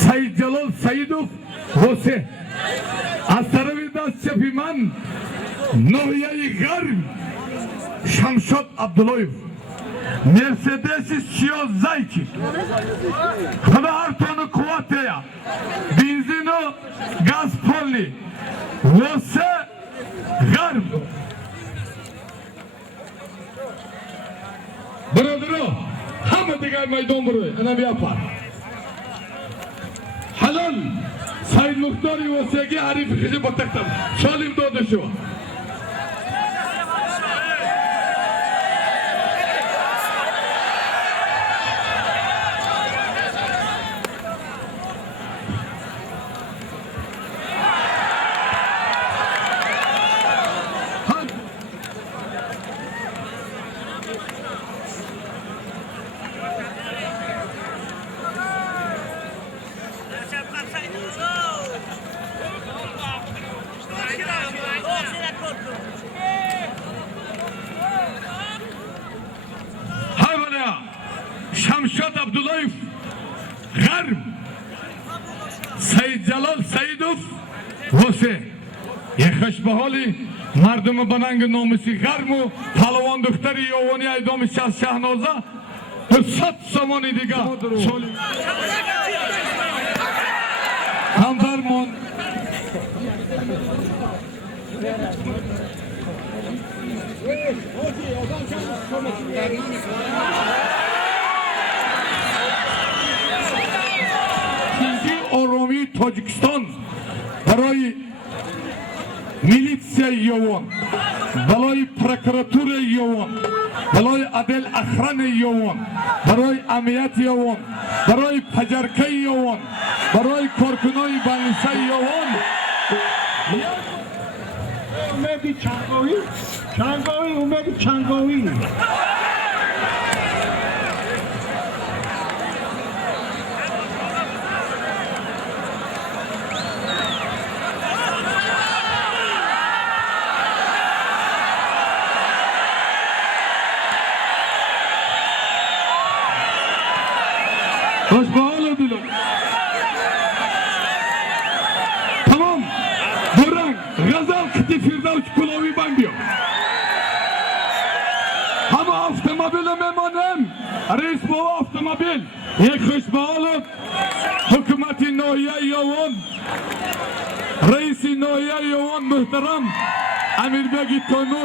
Said Jalal Saidov Hose Asaravidas Chapiman Nohyai Garm Shamshad Abdullayev Mercedes Shiozayki Khada Artonu Kuateya Benzino Gaz Polni Hose Garm Bradro Hamadiga Maydon Buru Ana bir yapar Halal Said Muhtari Hose'ye Arif Hicri Batak'tan Salim Doduşu Shamshad Abdullayev Garm Said Jalal Saidov Hose Yekhsh baholi mardum banang nomisi Garmu Palwan doktori Yovani aydom Shahnoza Sat samoni diga Hamdarmon Oromi Tojikiston برای میلیتسیا یوان برای پروکراتور یوان برای عدل اخران یوان برای امنیت یوان برای پجرکه یوان برای کارکنای بانیسه یوان اومدی چنگاوی اومدی چنگاوی Hoş bağlı dilim. Tamam. Buran, Gazal Kıtı Firdavs Kulavi Bandiyo. Ama avtomobili memanem. Reis bu avtomobil. Yekhiş bağlı. Hükümeti Nohiye Yoğun. Reisi Nohiye Yoğun muhterem. Amir Begi Tonur.